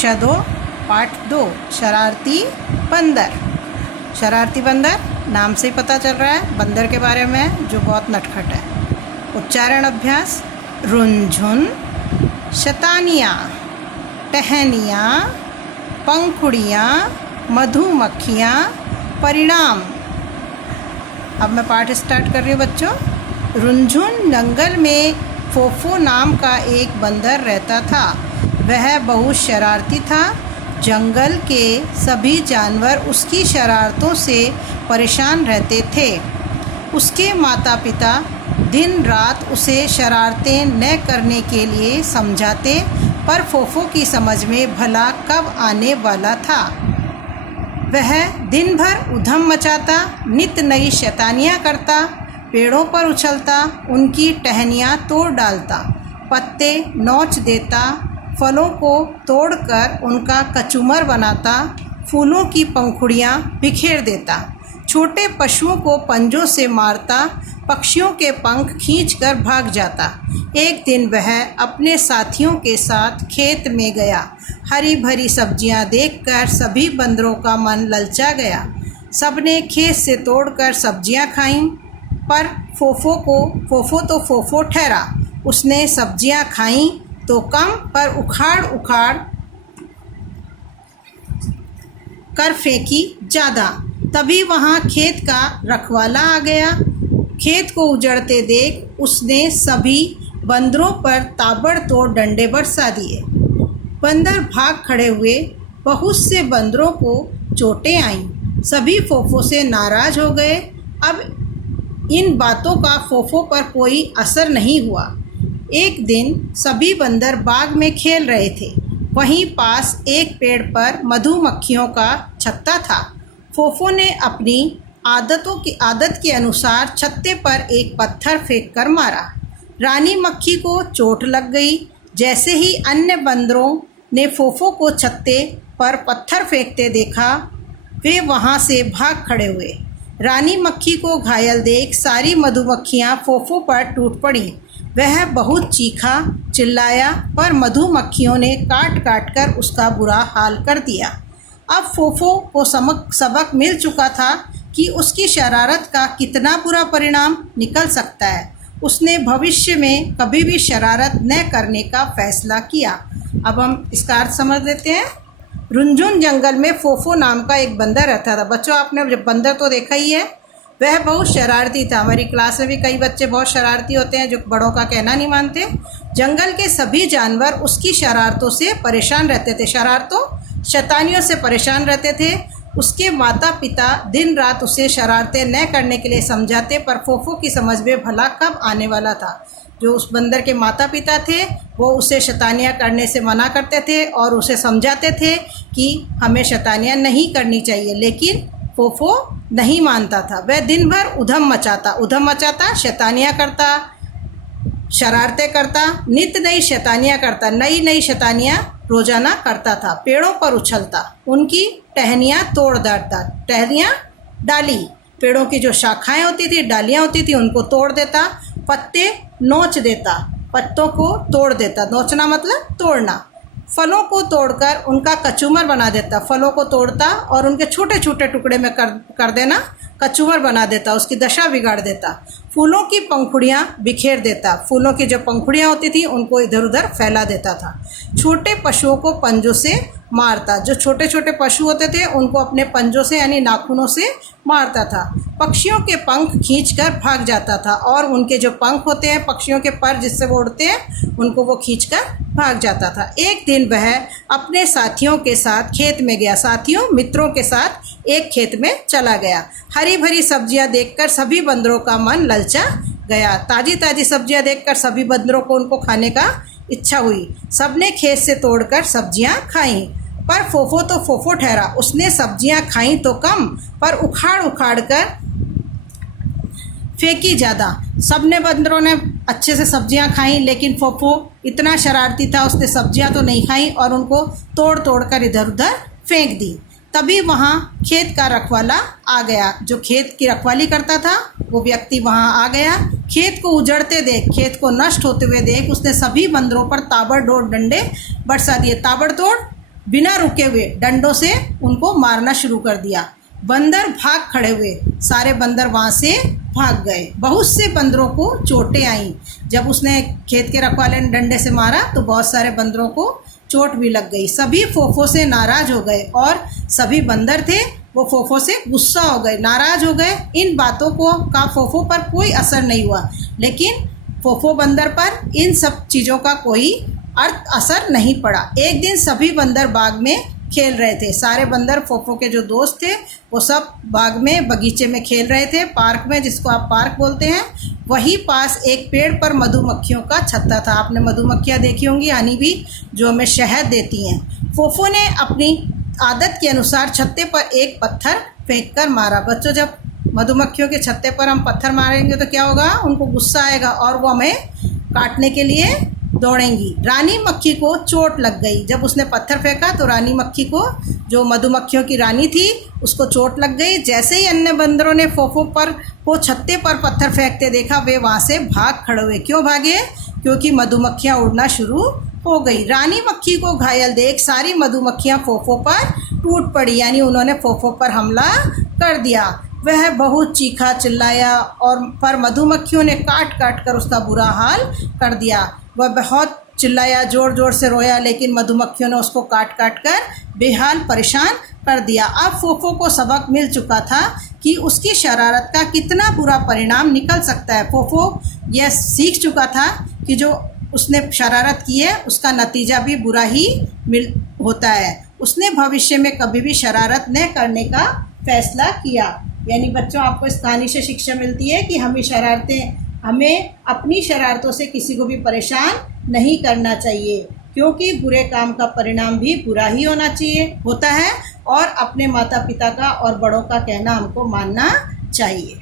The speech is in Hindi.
कक्षा 2 पाठ 2 शरारती बंदर। शरारती बंदर नाम से ही पता चल रहा है बंदर के बारे में जो बहुत नटखट है। उच्चारण अभ्यास। रुनझुन, शतानियाँ, टहनियाँ, पंखुड़ियाँ, मधुमक्खियाँ, परिणाम। अब मैं पाठ स्टार्ट कर रही हूँ बच्चों। रुनझुन जंगल में फोफो नाम का एक बंदर रहता था। वह बहुत शरारती था। जंगल के सभी जानवर उसकी शरारतों से परेशान रहते थे। उसके माता पिता दिन रात उसे शरारतें न करने के लिए समझाते, पर फोफो की समझ में भला कब आने वाला था। वह दिन भर उधम मचाता, नित नई शैतानियाँ करता, पेड़ों पर उछलता, उनकी टहनियाँ तोड़ डालता, पत्ते नोच देता, फलों को तोड़कर उनका कचूमर बनाता, फूलों की पंखुड़ियाँ बिखेर देता, छोटे पशुओं को पंजों से मारता, पक्षियों के पंख खींचकर भाग जाता। एक दिन वह अपने साथियों के साथ खेत में गया। हरी भरी सब्जियां देखकर सभी बंदरों का मन ललचा गया। सबने खेत से तोड़कर सब्जियां खाईं, पर फोफो तो फोफो ठहरा। उसने सब्जियां खाईं तो कम, पर उखाड़ उखाड़ कर फेंकी ज़्यादा। तभी वहाँ खेत का रखवाला आ गया। खेत को उजड़ते देख उसने सभी बंदरों पर ताबड़तोड़ डंडे बरसा दिए। बंदर भाग खड़े हुए। बहुत से बंदरों को चोटें आईं। सभी फोफो से नाराज हो गए। अब इन बातों का फोफो पर कोई असर नहीं हुआ। एक दिन सभी बंदर बाग में खेल रहे थे। वहीं पास एक पेड़ पर मधुमक्खियों का छत्ता था। फोफो ने अपनी आदत के अनुसार छत्ते पर एक पत्थर फेंक कर मारा। रानी मक्खी को चोट लग गई। जैसे ही अन्य बंदरों ने फोफो को छत्ते पर पत्थर फेंकते देखा, वे वहां से भाग खड़े हुए। रानी मक्खी को घायल देख सारी मधुमक्खियां फोफो पर टूट पड़ी। वह बहुत चीखा, चिल्लाया, पर मधुमक्खियों ने काट काट कर उसका बुरा हाल कर दिया। अब फोफो को सबक मिल चुका था कि उसकी शरारत का कितना बुरा परिणाम निकल सकता है। उसने भविष्य में कभी भी शरारत न करने का फैसला किया। अब हम इसका अर्थ समझ लेते हैं। रुनझुन जंगल में फोफो नाम का एक बंदर रहता था। बच्चों, आपने बंदर तो देखा ही है। वह बहुत शरारती था। हमारी क्लास में भी कई बच्चे बहुत शरारती होते हैं जो बड़ों का कहना नहीं मानते। जंगल के सभी जानवर उसकी शरारतों से परेशान रहते थे। शैतानियों से परेशान रहते थे। उसके माता पिता दिन रात उसे शरारतें न करने के लिए समझाते, पर फोफो की समझ में भला कब आने वाला था। जो उस बंदर के माता पिता थे वो उसे शैतानियाँ करने से मना करते थे और उसे समझाते थे कि हमें शैतानियाँ नहीं करनी चाहिए, लेकिन फोफो नहीं मानता था। वह दिन भर उधम मचाता, शैतानियाँ करता, शरारतें करता, नित नई शैतानियाँ करता, नई शैतानियाँ रोजाना करता था। पेड़ों पर उछलता, उनकी टहनियाँ तोड़ डालता, टहनियाँ डाली, पेड़ों की जो शाखाएं होती थी, डालियाँ होती थी, उनको तोड़ देता, पत्ते नोच देता, पत्तों को तोड़ देता, नोचना मतलब तोड़ना, फलों को तोड़कर उनका कचूमर बना देता, फलों को तोड़ता और उनके छोटे छोटे टुकड़े में कर देना, कचूमर बना देता, उसकी दशा बिगाड़ देता। फूलों की पंखुड़ियाँ बिखेर देता, फूलों की जो पंखुड़ियाँ होती थी उनको इधर उधर फैला देता था। छोटे पशुओं को पंजों से मारता, जो छोटे छोटे पशु होते थे उनको अपने पंजों से यानी नाखूनों से मारता था। पक्षियों के पंख खींचकर भाग जाता था, और उनके जो पंख होते हैं, पक्षियों के पर जिससे वो उड़ते हैं, उनको वो खींचकर भाग जाता था। एक दिन वह अपने साथियों के साथ खेत में गया। मित्रों के साथ एक खेत में चला गया। हरी भरी सब्जियां देखकर सभी बंदरों का मन ललचा गया। ताजी सब्जियां देखकर सभी बंदरों को उनको खाने का इच्छा हुई। सबने खेत से तोड़कर सब्जियां खाईं, पर फोफो तो फोफो ठहरा। उसने सब्जियां खाईं तो कम, पर उखाड़ उखाड़ कर फेंकी ज़्यादा। सबने बंदरों ने अच्छे से सब्जियां खाईं, लेकिन फोफो इतना शरारती था, उसने सब्जियां तो नहीं खाईं और उनको तोड़ तोड़ कर इधर उधर फेंक दी। तभी वहाँ खेत का रखवाला आ गया। जो खेत की रखवाली करता था वो व्यक्ति वहाँ आ गया। खेत को उजड़ते देख, खेत को नष्ट होते हुए देख उसने सभी बंदरों पर ताबड़तोड़ डंडे बरसा दिए। ताबड़तोड़ बिना रुके हुए डंडों से उनको मारना शुरू कर दिया। बंदर भाग खड़े हुए, सारे बंदर वहाँ से भाग गए। बहुत से बंदरों को चोटें आईं। जब उसने खेत के रखवाले ने डंडे से मारा तो बहुत सारे बंदरों को चोट भी लग गई। सभी फोफो से नाराज हो गए और सभी बंदर थे वो फोफो से गुस्सा हो गए, नाराज हो गए। इन बातों का फोफो पर कोई असर नहीं हुआ, लेकिन फोफो बंदर पर इन सब चीज़ों का कोई असर नहीं पड़ा। एक दिन सभी बंदर बाग में खेल रहे थे। सारे बंदर फोफो के जो दोस्त थे वो सब बाग में बगीचे में खेल रहे थे, पार्क में, जिसको आप पार्क बोलते हैं। वहीं पास एक पेड़ पर मधुमक्खियों का छत्ता था। आपने मधुमक्खियाँ देखी होंगी, हनी भी, जो हमें शहद देती हैं। फोफो ने अपनी आदत के अनुसार छत्ते पर एक पत्थर फेंक कर मारा। बच्चों, जब मधुमक्खियों के छत्ते पर हम पत्थर मारेंगे तो क्या होगा? उनको गुस्सा आएगा और वो हमें काटने के लिए दौड़ेंगी। रानी मक्खी को चोट लग गई। जब उसने पत्थर फेंका तो रानी मक्खी को, जो मधुमक्खियों की रानी थी, उसको चोट लग गई। जैसे ही अन्य बंदरों ने फोफो पर वो छत्ते पर पत्थर फेंकते देखा, वे वहाँ से भाग खड़े हुए। क्यों भागे? क्योंकि मधुमक्खियाँ उड़ना शुरू हो गई। रानी मक्खी को घायल देख सारी मधुमक्खियाँ फोफो पर टूट पड़ी, यानी उन्होंने फोफो पर हमला कर दिया। वह बहुत चीखा चिल्लाया और पर मधुमक्खियों ने काट काट कर उसका बुरा हाल कर दिया। वह बहुत चिल्लाया, ज़ोर ज़ोर से रोया, लेकिन मधुमक्खियों ने उसको काट काट कर बेहाल परेशान कर दिया। अब फोफो को सबक मिल चुका था कि उसकी शरारत का कितना बुरा परिणाम निकल सकता है। फोफो यह सीख चुका था कि जो उसने शरारत की है उसका नतीजा भी बुरा ही होता है। उसने भविष्य में कभी भी शरारत न करने का फैसला किया। यानी बच्चों, आपको इस कहानी से शिक्षा मिलती है कि हमें अपनी शरारतों से किसी को भी परेशान नहीं करना चाहिए, क्योंकि बुरे काम का परिणाम भी बुरा ही होता है। और अपने माता पिता का और बड़ों का कहना हमको मानना चाहिए।